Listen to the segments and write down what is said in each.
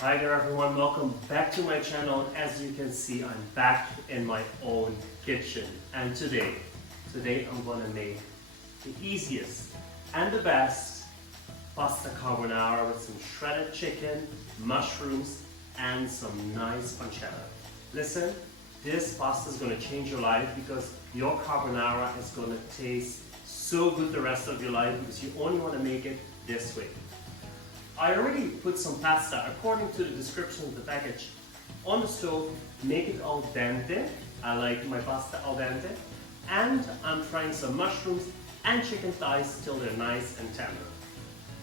Hi there everyone, welcome back to my channel. As you can see, I'm back in my own kitchen. And today I'm gonna make the easiest and the best pasta carbonara with some shredded chicken, mushrooms, and some nice pancetta. Listen, this pasta is gonna change your life because your carbonara is gonna taste so good the rest of your life because you only wanna make it this way. I already put some pasta, according to the description of the package, on the stove. Make it al dente. I like my pasta al dente. And I'm frying some mushrooms and chicken thighs till they're nice and tender.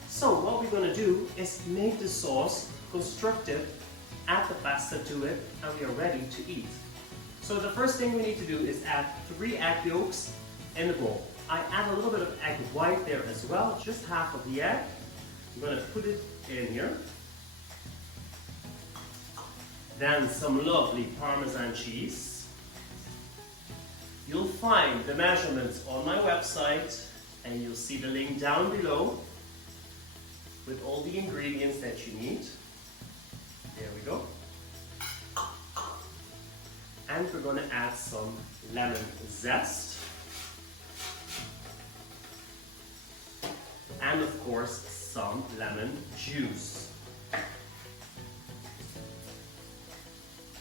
So what we're going to do is make the sauce constructive, add the pasta to it, and we are ready to eat. So the first thing we need to do is add 3 egg yolks in the bowl. I add a little bit of egg white there as well, just half of the egg. I'm going to put it in here. Then some lovely Parmesan cheese. You'll find the measurements on my website and you'll see the link down below with all the ingredients that you need. There we go. And we're going to add some lemon zest. And of course, some lemon juice.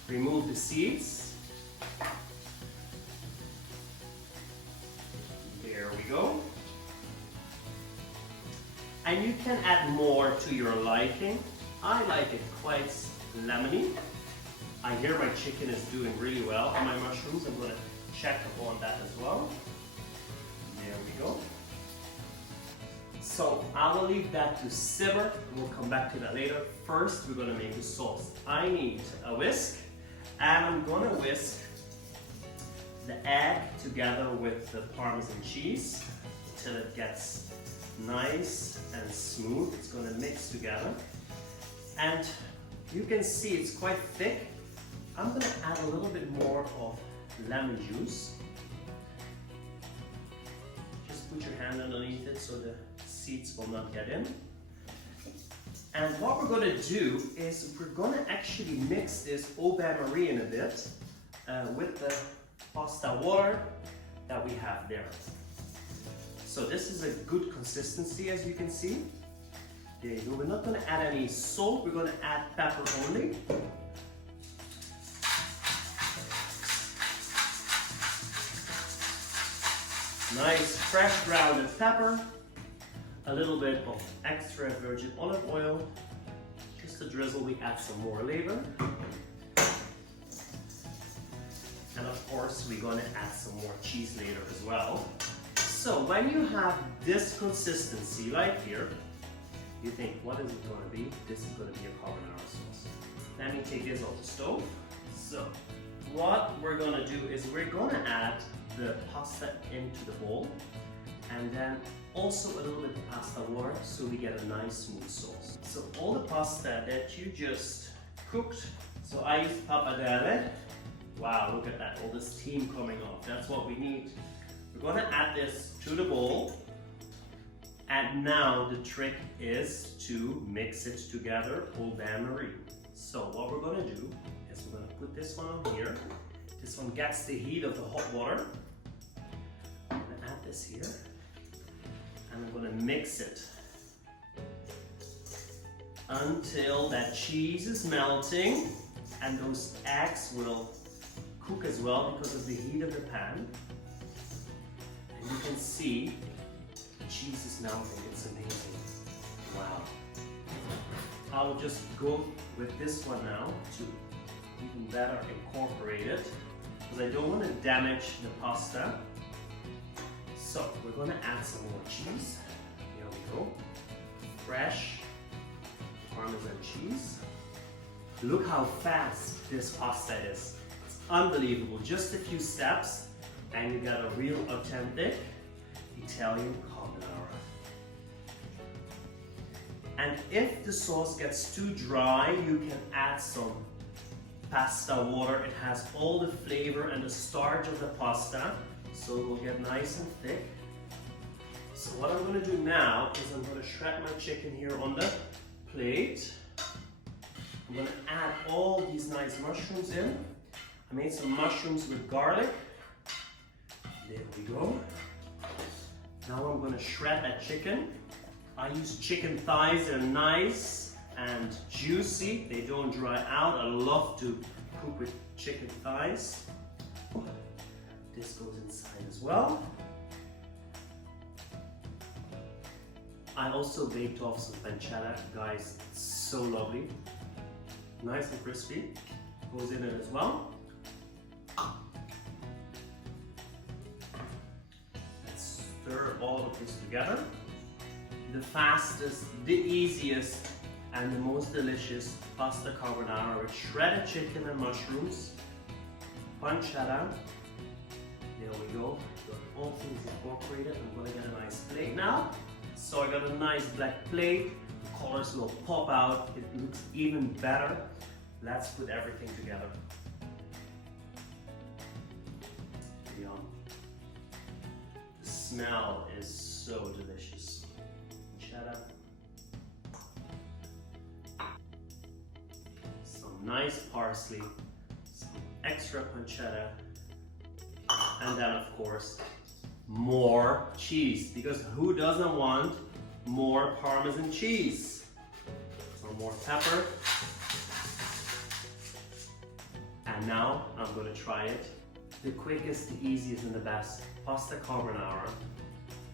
Remove the seeds. There we go. And you can add more to your liking. I like it quite lemony. I hear my chicken is doing really well on my mushrooms. I'm going to check on that as well. There we go. So I will leave that to simmer, and we'll come back to that later. First, we're going to make the sauce. I need a whisk, and I'm going to whisk the egg together with the Parmesan cheese until it gets nice and smooth. It's going to mix together. And you can see it's quite thick. I'm going to add a little bit more of lemon juice. Just put your hand underneath it so the seeds will not get in. And what we're going to do is we're going to actually mix this au bain-marie a bit with the pasta water that we have there. So this is a good consistency, as you can see. There you go. We're not going to add any salt, we're going to add pepper only. Nice fresh grounded pepper. A little bit of extra virgin olive oil, just a drizzle. We add some more later. And of course, we're going to add some more cheese later as well. So when you have this consistency like here, you think, what is it going to be? This is going to be a carbonara sauce. Let me take this off the stove. So what we're going to do is we're going to add the pasta into the bowl, and then also a little bit of pasta water so we get a nice smooth sauce. So all the pasta that you just cooked, so I used pappadrelle. Wow, look at that, all the steam coming off. That's what we need. We're going to add this to the bowl, and now the trick is to mix it together, au bain-marie. So what we're going to do is we're going to put this one on here. This one gets the heat of the hot water. I'm going to add this here. And I'm going to mix it until that cheese is melting and those eggs will cook as well because of the heat of the pan. And you can see the cheese is melting. It's amazing. Wow. I will just go with this one now to even better incorporate it because I don't want to damage the pasta. So we're going to add some more cheese. Here we go. Fresh Parmesan cheese. Look how fast this pasta is. It's unbelievable. Just a few steps and you got a real authentic Italian carbonara. And if the sauce gets too dry, you can add some pasta water. It has all the flavor and the starch of the pasta. So it will get nice and thick. So what I'm going to do now is I'm going to shred my chicken here on the plate. I'm I'm gonna add all these nice mushrooms in. I made some mushrooms with garlic. There we go. Now I'm gonna shred that chicken. I use chicken thighs, they're nice and juicy. They don't dry out. I love to cook with chicken thighs. This goes inside as well. I also baked off some pancetta, guys, it's so lovely. Nice and crispy, goes in it as well. Let's stir all of this together. The fastest, the easiest, and the most delicious pasta carbonara with shredded chicken and mushrooms, pancetta. There we go, got all things incorporated. I'm gonna get a nice plate now. So I got a nice black plate, the colors will pop out, it looks even better. Let's put everything together. Yum. The smell is so delicious. Pancetta. Some nice parsley, some extra pancetta, and then of course, more cheese, because who doesn't want more Parmesan cheese? Some more pepper. And now I'm going to try it. The quickest, the easiest, and the best pasta carbonara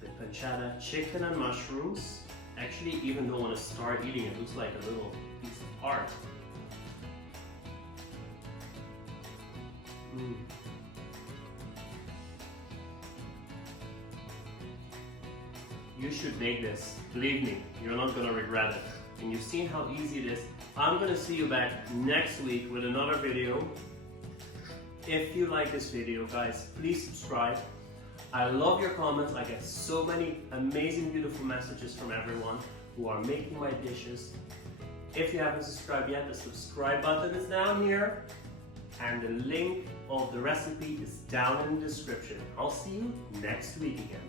with pancetta, chicken, and mushrooms. Actually, even though when I start eating it, looks like a little piece of art. You should make this. Believe me, you're not gonna regret it. And you've seen how easy it is. I'm gonna see you back next week with another video. If you like this video, guys, please subscribe. I love your comments. I get so many amazing, beautiful messages from everyone who are making my dishes. If you haven't subscribed yet, the subscribe button is down here. And the link of the recipe is down in the description. I'll see you next week again.